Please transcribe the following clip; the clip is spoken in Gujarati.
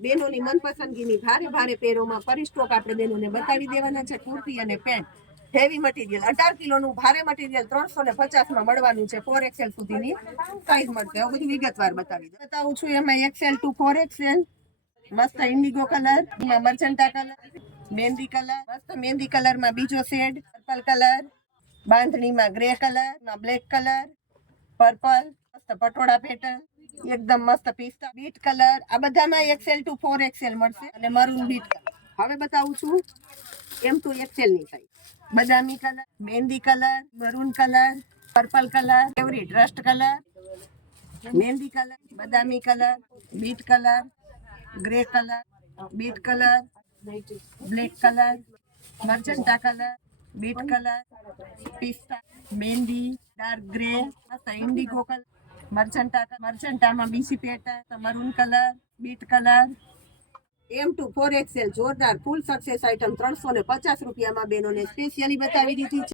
બેનોની મનપસંદગીની ભારે ભારે પેરોમાં પરિસ્ટોક આપણે બેનોને બતાવી દેવાના છે. કુર્તી અને પેન્ટ હેવી મટીરિયલ 18 કિલોનું ભારે મટીરિયલ 350 માં મળવાનું છે. 4XL સુધીની સાઈઝ મળશે. હવે બધું વિગતવાર બતાવું છું. એમાં XL to 4XL મસ્ત indigo colour, magenta colour, mehndi colour, મસ્ત મહેંદી કલરમાં બીજો શેડ, પર્પલ કલર, બાંધણીમાં grey colour, black colour, purple, મસ્ત પટોળા પેટર્ન, એકદમ મસ્ત પિસ્તા બીટ કલર. આ બધામાં XL to 4XL મળશે અને મરૂન બીટ કલર. હવે બતાવું છું M to XL ની સાઈઝ. બદામી colour, mehndi colour, maroon colour, purple colour, favourite rust colour, mehndi colour, બદામી colour, beet colour, grey colour, beet colour, black colour, magenta colour, beet colour, પિસ્તા, mehndi, dark grey, indigo colour, મર્ચન્ટામાં બીસી pattern, maroon colour, beet colour. M to 4XL જોરદાર ફૂલ સક્સેસ આઈટમ 350 રૂપિયામાં બેનોને સ્પેશિયલી બતાવી દીધી છે.